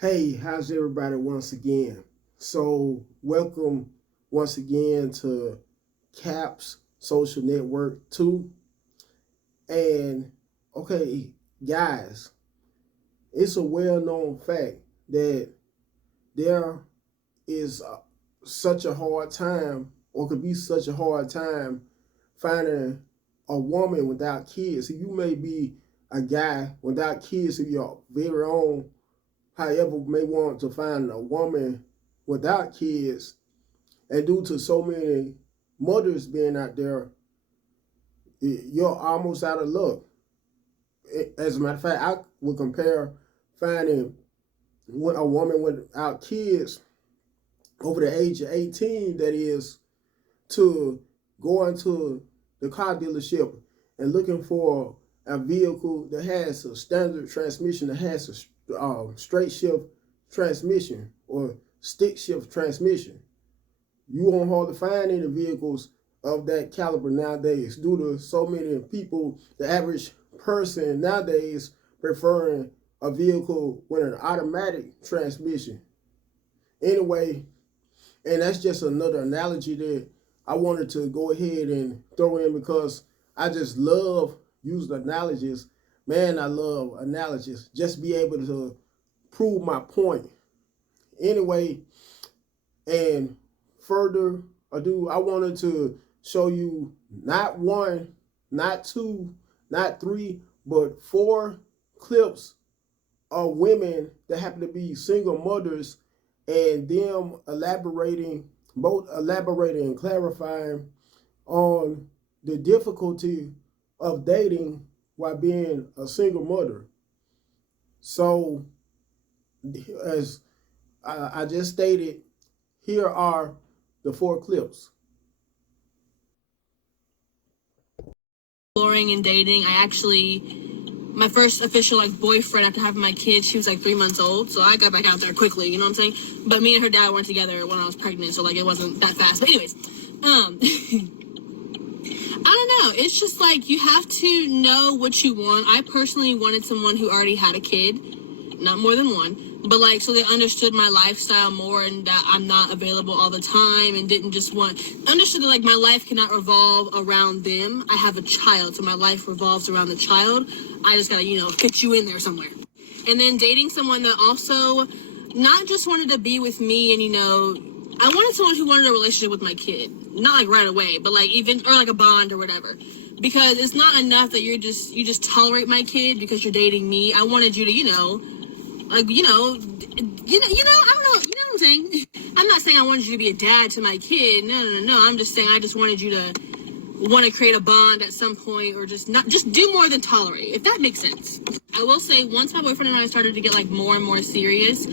Hey, how's everybody once again? So, welcome once again to CAPS Social Network 2. And, okay, guys, it's a well known fact that there is such a hard time, or could be such a hard time, finding a woman without kids. So, you may be a guy without kids of your very own. However, may want to find a woman without kids, and due to so many mothers being out there, you're almost out of luck. As a matter of fact, I would compare finding a woman without kids over the age of 18, that is, to going to the car dealership and looking for a vehicle that has a standard transmission, that has a straight shift transmission or stick shift transmission. You won't hardly find any vehicles of that caliber nowadays due to so many people, the average person nowadays preferring a vehicle with an automatic transmission. Anyway, and that's just another analogy that I wanted to go ahead and throw in because I just love using analogies. Man, I love analogies. Just be able to prove my point. Anyway, and further ado, I wanted to show you not one, not two, not three, but 4 clips of women that happen to be single mothers and them both elaborating and clarifying on the difficulty of dating while being a single mother. So, as I just stated, here are the 4 clips. Exploring and dating. My first official boyfriend after having my kid, she was 3 months old, so I got back out there quickly, you know what I'm saying? But me and her dad weren't together when I was pregnant, so it wasn't that fast. But anyways, I don't know. It's just you have to know what you want. I personally wanted someone who already had a kid, not more than one. But so they understood my lifestyle more and that I'm not available all the time and didn't just understood that my life cannot revolve around them. I have a child, so my life revolves around the child. I just gotta, fit you in there somewhere. And then dating someone that also not just wanted to be with me and, I wanted someone who wanted a relationship with my kid. Not right away, but even, or a bond or whatever. Because it's not enough that you just tolerate my kid because you're dating me. I wanted you to, I don't know, you know what I'm saying? I'm not saying I wanted you to be a dad to my kid. No. I'm just saying I just wanted you to want to create a bond at some point or just do more than tolerate, if that makes sense. I will say once my boyfriend and I started to get more and more serious,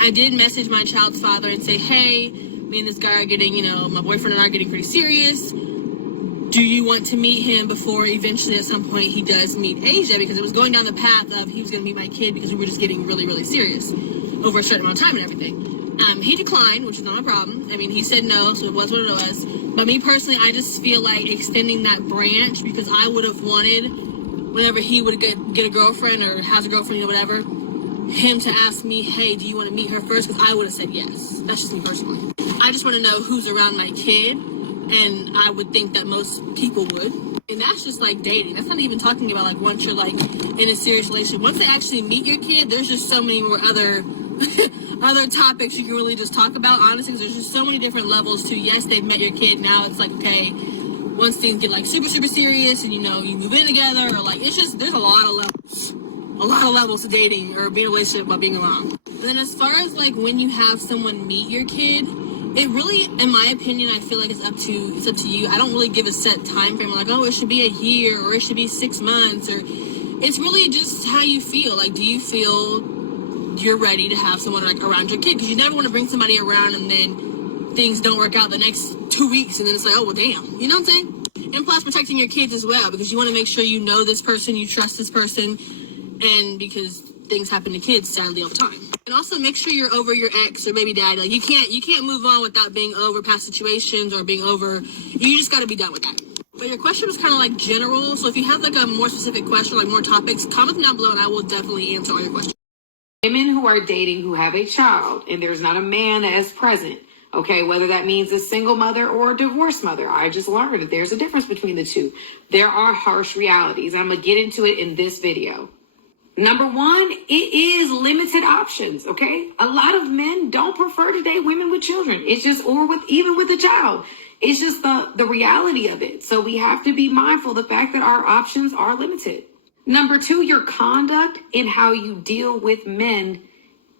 I did message my child's father and say, hey, me and this guy are getting, my boyfriend and I are getting pretty serious. Do you want to meet him before eventually at some point he does meet Asia? Because it was going down the path of he was going to meet my kid because we were just getting really, really serious over a certain amount of time and everything. He declined, which is not a problem. He said no, so it was what it was. But me personally, I just feel like extending that branch because I would have wanted, whenever he would get a girlfriend or has a girlfriend, whatever, him to ask me, hey, do you want to meet her first? Because I would have said yes. That's just me personally. I just want to know who's around my kid. And I would think that most people would. And that's just dating. That's not even talking about once you're in a serious relationship. Once they actually meet your kid, there's just so many more other other topics you can really just talk about, honestly. There's just so many different levels to, yes, they've met your kid. Now it's okay, once things get super, super serious and you move in together or it's just, there's a lot of levels to dating or being in a relationship while being alone. And then as far as when you have someone meet your kid, it really, in my opinion, I feel it's up to you. I don't really give a set time frame, it should be a year or it should be 6 months, or it's really just how you feel. Do you feel you're ready to have someone around your kid? Because you never want to bring somebody around and then things don't work out the next 2 weeks and then it's oh, well, damn. You know what I'm saying? And plus protecting your kids as well, because you want to make sure you know this person, you trust this person, and because things happen to kids sadly all the time. And also make sure you're over your ex or baby daddy. You can't move on without being over past situations or being over. You just got to be done with that. But your question was kind of general. So if you have a more specific question, more topics, comment them down below and I will definitely answer all your questions. Women who who are dating who have a child and there's not a man that is present, okay, whether that means a single mother or a divorced mother, I just learned that there's a difference between the two. There are harsh realities. I'm going to get into it in this video. Number one, it is limited options, okay? A lot of men don't prefer to date women with children. It's just, or with even with a child. It's just the reality of it. So we have to be mindful of the fact that our options are limited. Number two, your conduct and how you deal with men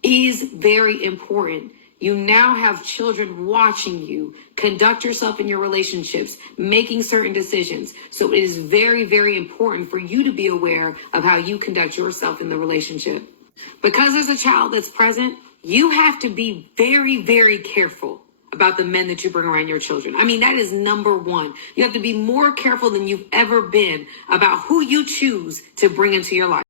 is very important. You now have children watching you conduct yourself in your relationships, making certain decisions. So it is very, very important for you to be aware of how you conduct yourself in the relationship. Because there's a child that's present, you have to be very, very careful about the men that you bring around your children. I mean, that is number one. You have to be more careful than you've ever been about who you choose to bring into your life.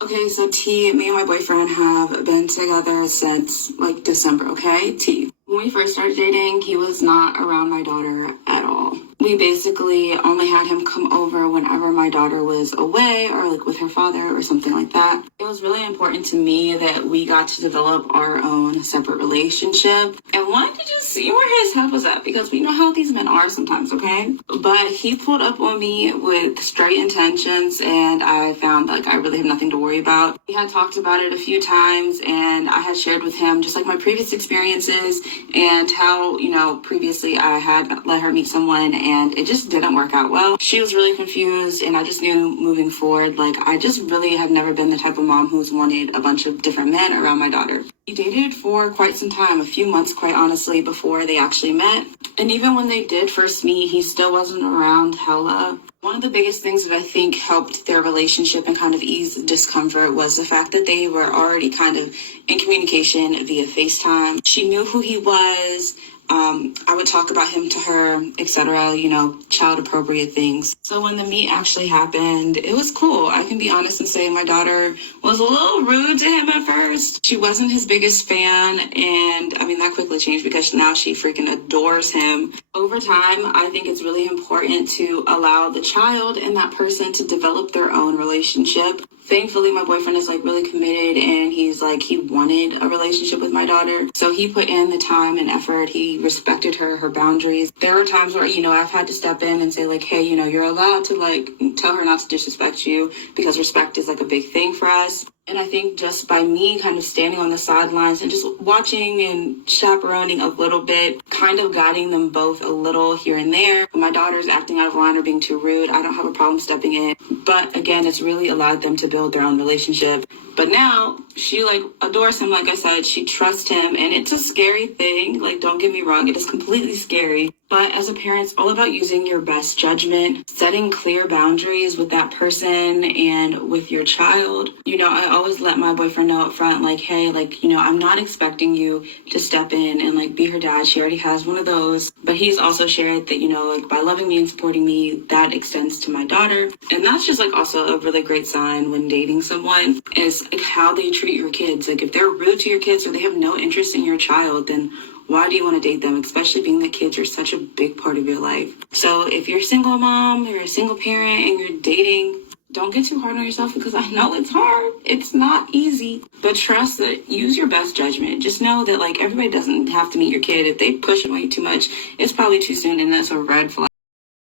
Okay, so T, me and my boyfriend have been together since like December, okay? T. When we first started dating, he was not around my daughter at all. We basically only had him come over whenever my daughter was away or like with her father or something like that. It was really important to me that we got to develop our own separate relationship and wanted to just see where his head was at because we know how these men are sometimes, okay? But he pulled up on me with straight intentions and I found like I really have nothing to worry about. We had talked about it a few times and I had shared with him just like my previous experiences and how, you know, previously I had let her meet someone and it just didn't work out well. She was really confused and I just knew moving forward, like I just really have never been the type of mom who's wanted a bunch of different men around my daughter. We dated for quite some time, a few months quite honestly, before they actually met. And even when they did first meet, he still wasn't around hella. One of the biggest things that I think helped their relationship and kind of ease discomfort was the fact that they were already kind of in communication via FaceTime. She knew who he was. I would talk about him to her, etc., you know, child appropriate things. So when the meet actually happened, it was cool. I can be honest and say my daughter was a little rude to him at first. She wasn't his biggest fan. And I mean, that quickly changed because now she freaking adores him. Over time, I think it's really important to allow the child and that person to develop their own relationship. Thankfully, my boyfriend is like really committed and he's like, he wanted a relationship with my daughter. So he put in the time and effort. He respected her boundaries. There were times where, you know, I've had to step in and say like, hey, you know, you're allowed to like tell her not to disrespect you because respect is like a big thing for us. And I think just by me kind of standing on the sidelines and just watching and chaperoning a little bit, kind of guiding them both a little here and there. When my daughter's acting out of line or being too rude, I don't have a problem stepping in. But again, it's really allowed them to build their own relationship. But now she like adores him. Like I said, she trusts him and it's a scary thing. Like, don't get me wrong. It is completely scary. But as a parent, it's all about using your best judgment, setting clear boundaries with that person and with your child. You know, I always let my boyfriend know up front, like, hey, like, you know, I'm not expecting you to step in and like be her dad. She already has one of those. But he's also shared that, you know, like by loving me and supporting me, that extends to my daughter. And that's just like also a really great sign when dating someone is like how they treat your kids. Like if they're rude to your kids or they have no interest in your child, then why do you want to date them? Especially being that kids are such a big part of your life. So if you're a single mom, you're a single parent and you're dating, don't get too hard on yourself because I know it's hard. It's not easy, but trust that use your best judgment. Just know that like everybody doesn't have to meet your kid. If they push on you too much, it's probably too soon and that's a red flag.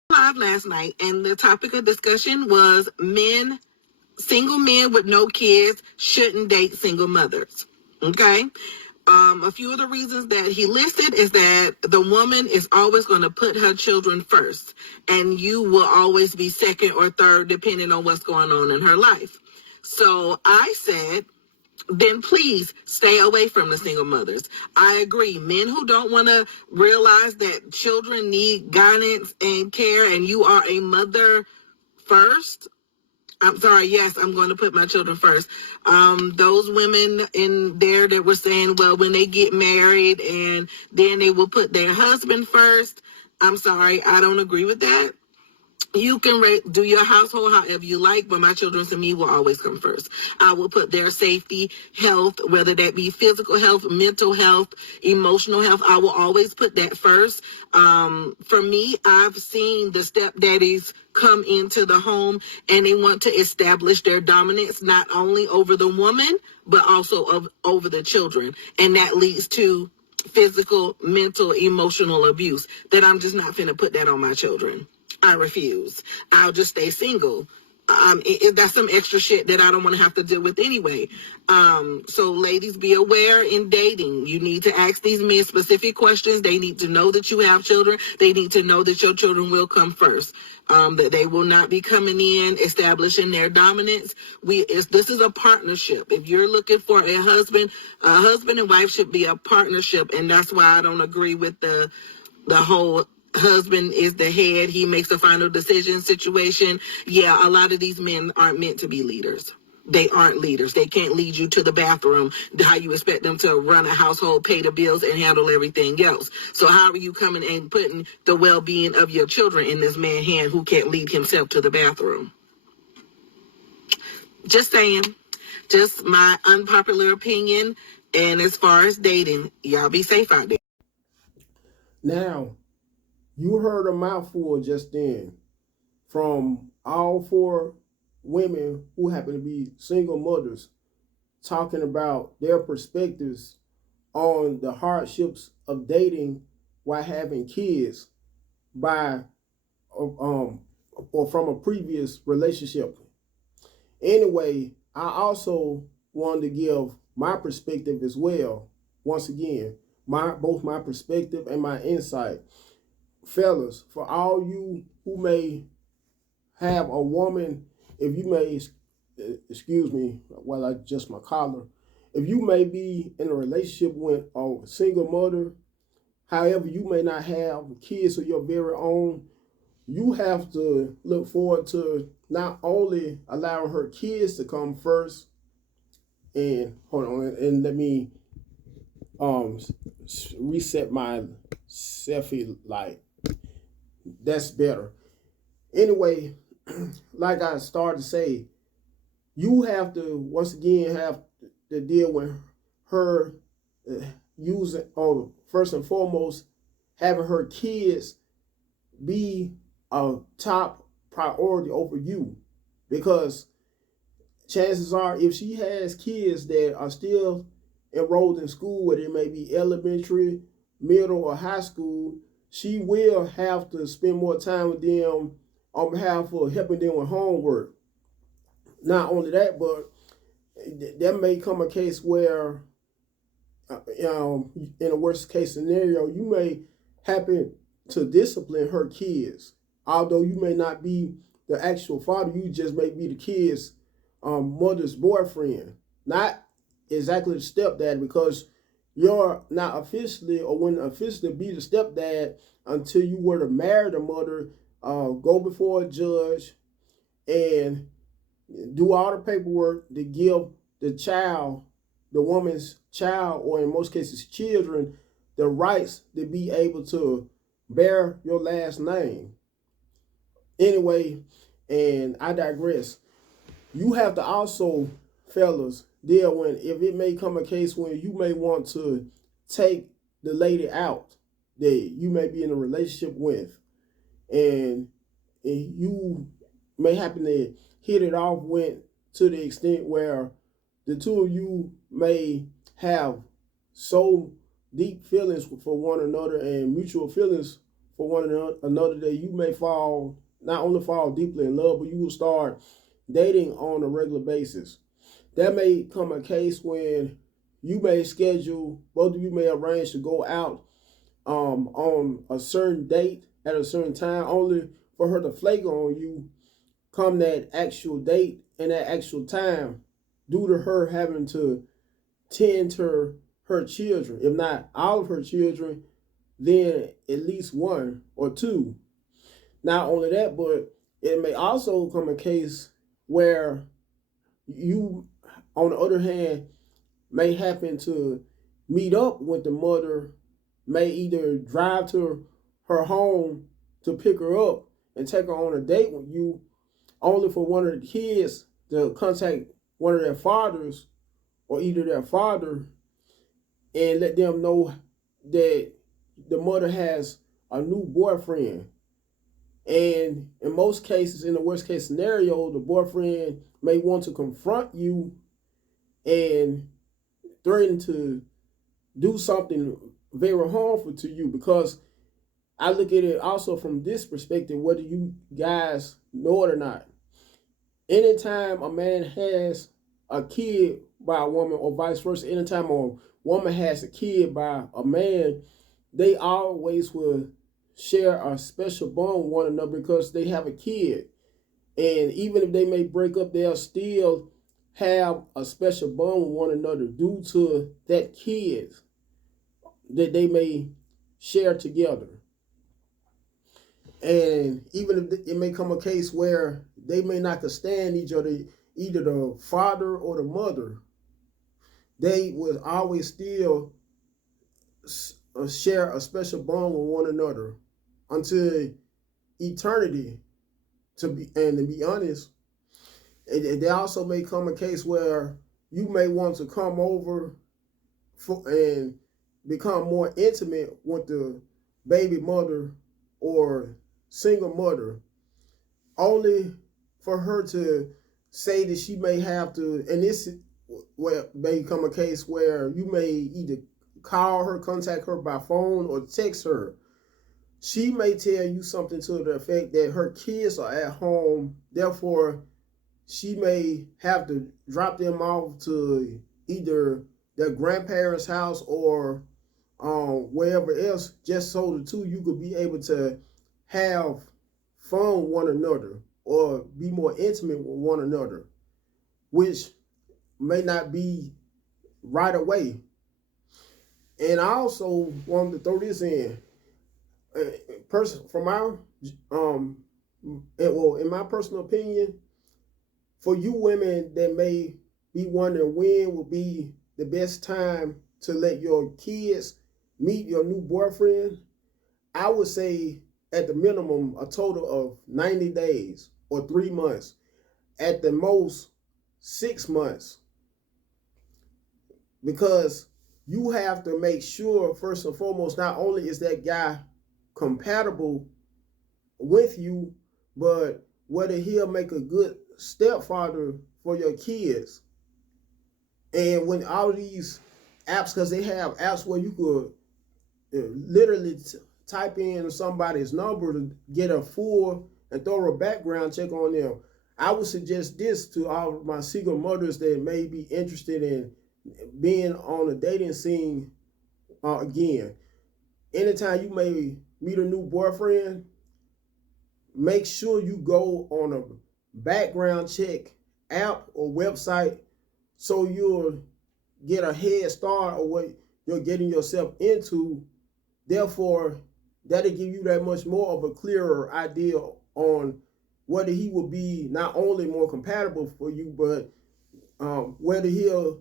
Live last night and the topic of discussion was single men with no kids shouldn't date single mothers. Okay. A few of the reasons that he listed is that the woman is always going to put her children first, and you will always be second or third depending on what's going on in her life. So I said, then please stay away from the single mothers. I agree. Men who don't want to realize that children need guidance and care, and you are a mother first. I'm sorry, yes, I'm going to put my children first. Those women in there that were saying, well, when they get married and then they will put their husband first. I'm sorry, I don't agree with that. You can do your household however you like, but my children to me will always come first. I will put their safety, health, whether that be physical health, mental health, emotional health. I will always put that first. For me, I've seen the stepdaddies come into the home and they want to establish their dominance not only over the woman, but also over the children. And that leads to physical, mental, emotional abuse that I'm just not finna put that on my children. I refuse. I'll just stay single. That's some extra shit that I don't want to have to deal with anyway. So ladies, be aware in dating. You need to ask these men specific questions. They need to know that you have children. They need to know that your children will come first. That they will not be coming in establishing their dominance. This is a partnership. If you're looking for a husband and wife should be a partnership, and that's why I don't agree with the whole husband is the head, he makes the final decision situation. Yeah, a lot of these men aren't meant to be leaders. They aren't leaders. They can't lead you to the bathroom how you expect them to run a household, pay the bills, and handle everything else. So how are you coming and putting the well-being of your children in this man's hand who can't lead himself to the bathroom? Just saying. Just my unpopular opinion. And as far as dating, y'all be safe out there. Now, you heard a mouthful just then from all four women who happen to be single mothers talking about their perspectives on the hardships of dating while having kids by or from a previous relationship. Anyway, I also wanted to give my perspective as well. Once again, both my perspective and my insight. Fellas, for all you who may have a woman, if you may, excuse me while I adjust my collar, if you may be in a relationship with a single mother, however, you may not have kids of your very own, you have to look forward to not only allowing her kids to come first, and hold on, and let me reset my selfie light. That's better. Anyway, like I started to say, you have to once again have to deal with her using, or first and foremost, having her kids be a top priority over you, because chances are if she has kids that are still enrolled in school, whether it may be elementary, middle, or high school, she will have to spend more time with them on behalf of helping them with homework. Not only that, but there may come a case where, in a worst case scenario, you may happen to discipline her kids. Although you may not be the actual father, you just may be the kid's mother's boyfriend. Not exactly the stepdad, because you're not officially or wouldn't officially be the stepdad until you were to marry the mother, go before a judge, and do all the paperwork to give the child, the woman's child, or in most cases children, the rights to be able to bear your last name. Anyway, and I digress. You have to also, fellas, deal when, if it may come a case when you may want to take the lady out that you may be in a relationship with, and you may happen to hit it off with, to the extent where the two of you may have so deep feelings for one another and mutual feelings for one another that you may not only fall deeply in love, but you will start dating on a regular basis. That may come a case when you may schedule, both of you may arrange to go out on a certain date at a certain time, only for her to flake on you come that actual date and that actual time, due to her having to tend to her children. If not all of her children, then at least one or two. Not only that, but it may also come a case where you, on the other hand, may happen to meet up with the mother, may either drive to her home to pick her up, and take her on a date with you only for one of the kids to contact one of their fathers or either their father and let them know that the mother has a new boyfriend. And in most cases, in the worst case scenario, the boyfriend may want to confront you and threaten to do something very harmful to you, because I look at it also from this perspective, whether you guys know it or not. Anytime a man has a kid by a woman or vice versa, anytime a woman has a kid by a man, they always will share a special bond with one another because they have a kid. And even if they may break up, they'll still have a special bond with one another due to that kid that they may share together. And even if it may come a case where they may not stand each other, either the father or the mother, they will always still share a special bond with one another until eternity. To be honest, there also may come a case where you may want to come over and become more intimate with the baby mother or single mother, only for her to say that she may have to, and this may come a case where you may either call her, contact her by phone, or text her. She may tell you something to the effect that her kids are at home, therefore she may have to drop them off to either their grandparents' house or wherever else, just so the two you could be able to have fun with one another or be more intimate with one another, which may not be right away. And I also wanted to throw this in. From our in my personal opinion, for you women that may be wondering when will be the best time to let your kids meet your new boyfriend, I would say at the minimum a total of 90 days or 3 months, at the most 6 months, because you have to make sure, first and foremost, not only is that guy compatible with you, but whether he'll make a good stepfather for your kids. And when all these apps, because they have apps where you could literally type in somebody's number to get a full and thorough background check on them. I would suggest this to all of my single mothers that may be interested in being on a dating scene again. Anytime you may meet a new boyfriend, make sure you go on a background check app or website so you'll get a head start on what you're getting yourself into. Therefore, that'll give you that much more of a clearer idea on whether he will be not only more compatible for you, but whether he'll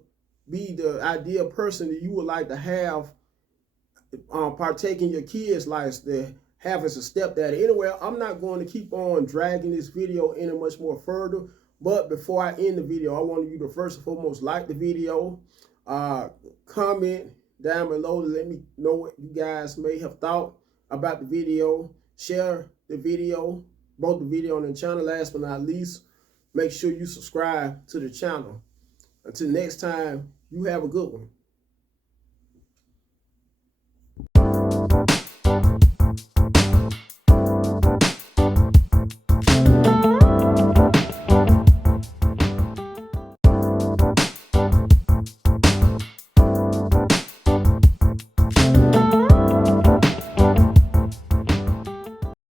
be the ideal person that you would like to have partake in your kids' lives, to have as a stepdaddy. Anyway, I'm not going to keep on dragging this video any much more further, but before I end the video, I want you to first and foremost like the video, comment down below to let me know what you guys may have thought about the video, share the video, both the video and the channel. Last but not least, make sure you subscribe to the channel. Until next time, you have a good one.